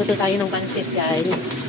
Magluto tayo ng pansit, guys.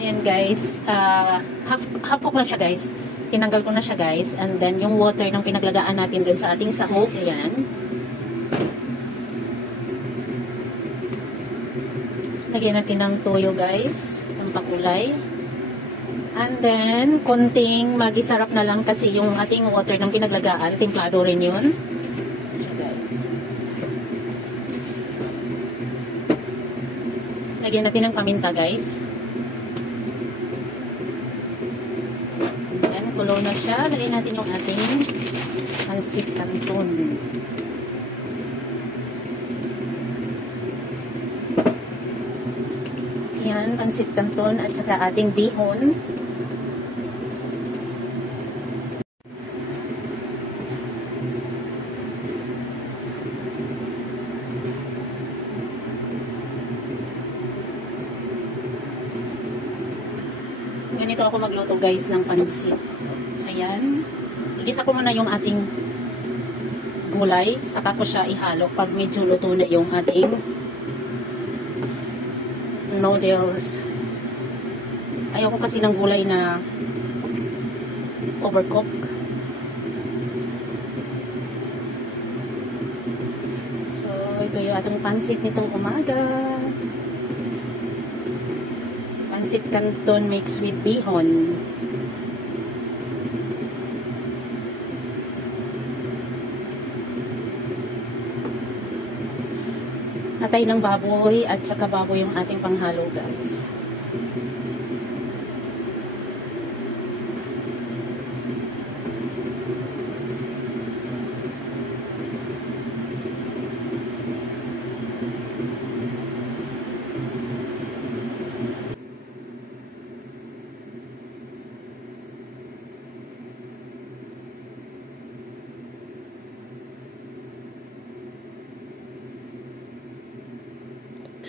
Ayan guys, half cook na siya guys. Tinanggal ko na siya guys. And then yung water ng pinaglagaan natin dun sa ating sahog. Ayan. Lagyan natin ng toyo guys. Ang pakulay. And then, konting magisarap na lang kasi yung ating water ng pinaglagaan, timplado rin yun. Siya guys. Lagyan natin ng paminta guys. Kulo na siya. Lagyan natin yung ating pansit canton. Yan, pansit canton at saka ating bihon. Ganito ako magluto guys ng pansit. Ayan. Igisa ko muna yung ating gulay. Saka ko siya ihalo pag medyo luto na yung ating noodles. Ayaw ko kasi ng gulay na overcook. So, ito yung ating pansit nitong umaga. Pansit canton mixed with bihon. Atay ng baboy at saka baboy yung ating panghalo guys.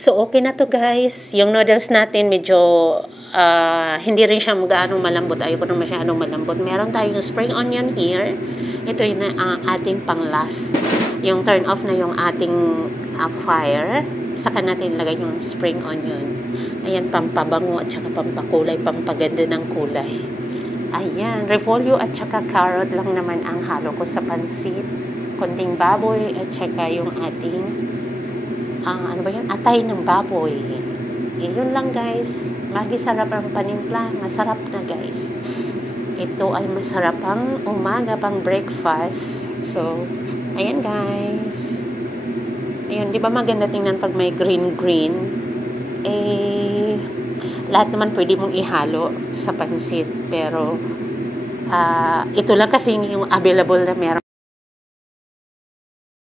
So, okay na to guys. Yung noodles natin medyo hindi rin siya gaano malambot. Ayoko nang masyadong malambot. Meron tayong spring onion here. Ito yung ating pang last. Yung turn off na yung ating fire. Saka natin lagay yung spring onion. Ayan, pampabango at saka pampakulay, pampaganda ng kulay. Ayan, repolyo at saka carrot lang naman ang halo ko sa pansit. Konting baboy at saka yung ating ano ba yun? Atay ng baboy. Yun lang guys. Magisarap ang panimpla. Masarap na guys. Ito ay masarap ang umaga pang breakfast. So, ayan guys. Ayun, di ba maganda tingnan pag may green-green? Lahat naman pwede mong ihalo sa pansit. Pero, ito lang kasi yung available na meron.